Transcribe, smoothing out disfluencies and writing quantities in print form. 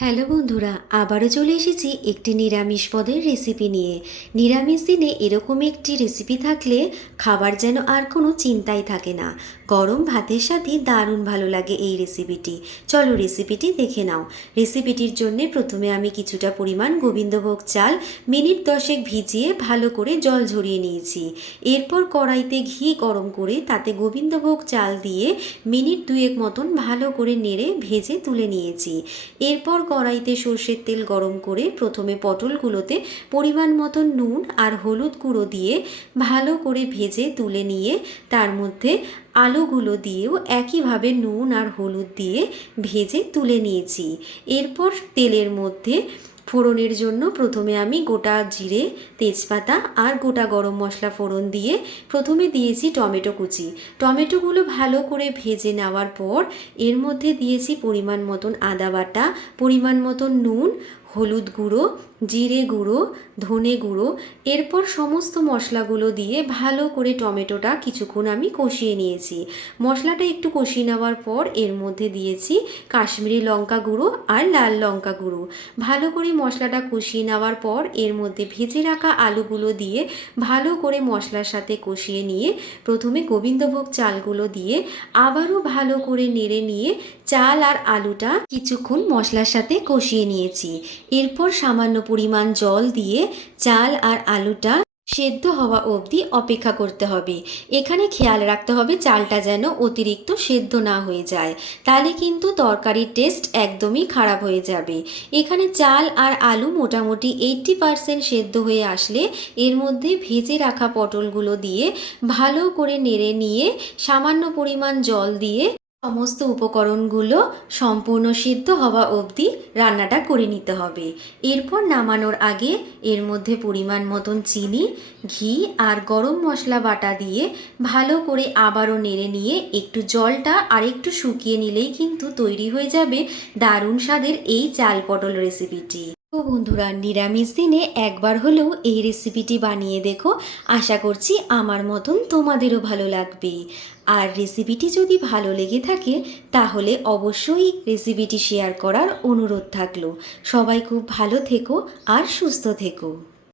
Hello বন্ধুরা, আবারও চলে এসেছি একটি নিরামিষ পদের রেসিপি নিয়ে। নিরামিষ দিনে এরকম একটি রেসিপি থাকলে খাবার যেন আর কোনো চিন্তাই থাকে না। গরম ভাতের সাথে দারুণ ভালো লাগে এই রেসিপিটি। চলো রেসিপিটি দেখে নাও। রেসিপিটির জন্য প্রথমে আমি কিছুটা পরিমাণ গোবিন্দভোগ চাল মিনিট 10 ভিজিয়ে ভালো করে জল ঝরিয়ে নিয়েছি। এরপর কড়াইতে ঘি গরম করে তাতে গোবিন্দভোগ চাল দিয়ে মিনিট 2 মতন ভালো করে নেড়ে ভেজে তুলে নিয়েছি। এরপর কড়াইতে সর্ষের তেল গরম করে প্রথমে পটলগুলোতে পরিমাণ মতো নুন আর হলুদ গুঁড়ো দিয়ে ভালো করে ভেজে তুলে নিয়ে তার মধ্যে আলুগুলো দিয়েও একইভাবে নুন আর হলুদ দিয়ে ভেজে তুলে নিয়েছি। এরপর তেলের মধ্যে ফোড়নের জন্য প্রথমে আমি গোটা জিরে, তেজপাতা আর গোটা গরম মশলা ফোড়ন দিয়ে প্রথমে দিয়েছি টমেটো কুচি। টমেটোগুলো ভালো করে ভেজে নেওয়ার পর এর মধ্যে দিয়েছি পরিমাণ মতন আদা বাটা, পরিমাণ মতন নুন, হলুদ গুঁড়ো, জিরে গুঁড়ো, ধনে গুঁড়ো। এরপর সমস্ত মশলাগুলো দিয়ে ভালো করে টমেটোটা কিছুক্ষণ আমি কষিয়ে নিয়েছি। মশলাটা একটু কষিয়ে নেওয়ার পর এর মধ্যে দিয়েছি কাশ্মীরি লঙ্কা গুঁড়ো আর লাল লঙ্কা গুঁড়ো। ভালো করে মশলাটা কষিয়ে নেওয়ার পর এর মধ্যে ভেজে রাখা আলুগুলো দিয়ে ভালো করে মশলার সাথে কষিয়ে নিয়ে প্রথমে গোবিন্দভোগ চালগুলো দিয়ে আবারও ভালো করে নেড়ে নিয়ে চাল আর আলুটা কিছুক্ষণ মশলার সাথে কষিয়ে নিয়েছি। এরপর সামান্য পরিমাণ জল দিয়ে চাল আর আলুটা সেদ্ধ হওয়া অবধি অপেক্ষা করতে হবে। এখানে খেয়াল রাখতে হবে চালটা যেন অতিরিক্ত সেদ্ধ না হয়ে যায়, তাহলে কিন্তু তরকারির টেস্ট একদমই খারাপ হয়ে যাবে। এখানে চাল আর আলু মোটামুটি 80% সেদ্ধ হয়ে আসলে এর মধ্যে ভেজে রাখা পটলগুলো দিয়ে ভালো করে নেড়ে নিয়ে সামান্য পরিমাণ জল দিয়ে সমস্ত উপকরণগুলো সম্পূর্ণ সিদ্ধ হওয়া অবধি রান্নাটা করে নিতে হবে। এরপর নামানোর আগে এর মধ্যে পরিমাণ মতন চিনি, ঘি আর গরম মশলা বাটা দিয়ে ভালো করে আবারও নেড়ে নিয়ে একটু জলটা আর একটু শুকিয়ে নিলেই কিন্তু তৈরি হয়ে যাবে দারুণ স্বাদের এই চাল পটল রেসিপিটি। তো বন্ধুরা, নিরামিষ দিনে একবার হলেও এই রেসিপিটি বানিয়ে দেখো। আশা করছি আমার মতন তোমাদেরও ভালো লাগবে। আর রেসিপিটি যদি ভালো লেগে থাকে তাহলে অবশ্যই রেসিপিটি শেয়ার করার অনুরোধ থাকলো। সবাই খুব ভালো থেকো আর সুস্থ থেকো।